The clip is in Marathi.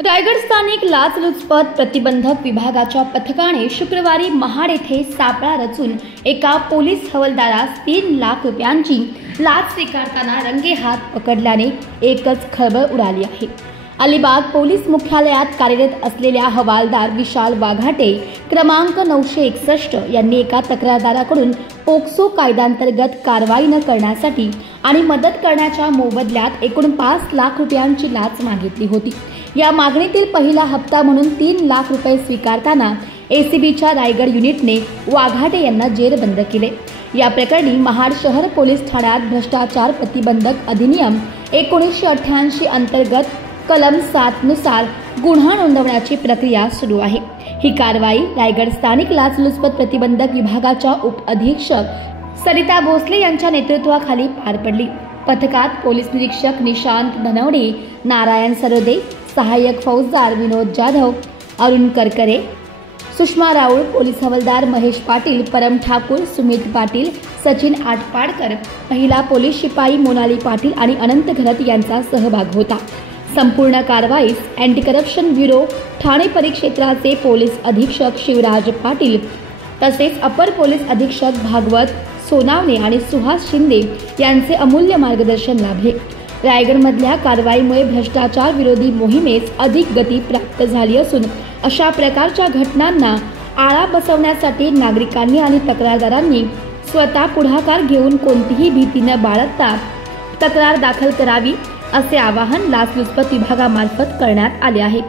रायगड स्थानिक लाचलुचपत प्रतिबंधक विभागाच्या पथकाने शुक्रवारी महाड येथे सापळा रचून एका पोलीस हवालदारास 3 लाख रुपयांची लाच स्वीकारताना रंगेहात पकडल्याने एकच खळबळ उडाली आहे। अलिबाग पोलीस मुख्यालयात कार्यरत असलेल्या हवालदार विशाल वाघाटे क्रमांक 961 यांनी एका तक्रारदाराकडून पोक्सो कायद्याअंतर्गत कारवाई न करण्यासाठी आणि मदत करण्याच्या मोबदल्यात एकूण 5 लाख रुपयांची लाच मागितली होती। या मागणीतील पहिला हप्ता म्हणून 3 लाख रुपये स्वीकारताना एसीबीच्या रायगड युनिटने वाघाटे यांना जेरबंद केले। या प्रकरणी महाड शहर पोलीस ठाण्यात भ्रष्टाचार प्रतिबंधक अधिनियम 1988 अंतर्गत कलम 7 नुसार गुन्हा नोंदवण्याची प्रक्रिया सुरू आहे। ही कारवाई रायगड स्थानिक लाचलुचपत प्रतिबंधक विभागाच्या उपअधीक्षक सरिता भोसले यांच्या नेतृत्वाखाली पार पडली। पथकात पोलीस निरीक्षक निशांत धनवडे, नारायण सरोदे, सहाय्यक फौजदार विनोद जाधव, अरुण करकरे, सुषमा राऊळ, पोलीस हवालदार महेश पाटील, परम ठाकूर, सुमित पाटील, सचिन आटपाडकर, महिला पोलीस शिपाई मोनाली पाटील आणि अनंत घरत यांचा सहभाग होता। संपूर्ण कारवाईस अँटी करप्शन ब्युरो ठाणे परिक्षेत्राचे पोलीस अधीक्षक शिवराज पाटील तसेच अपर पोलीस अधीक्षक भागवत सोनावणे आणि सुहास शिंदे यांचे अमूल्य मार्गदर्शन लाभले। रायगडमधल्या कारवाईमुळे भ्रष्टाचार विरोधी मोहिमेस अधिक गती प्राप्त झाली असून अशा प्रकारच्या घटनांना आळा बसवण्यासाठी नागरिकांनी आणि तक्रारदारांनी स्वतः पुढाकार घेऊन कोणतीही भीती न बाळगता तक्रार दाखल करावी असे आवाहन लाचलुचपत विभागामार्फत करण्यात आले आहे।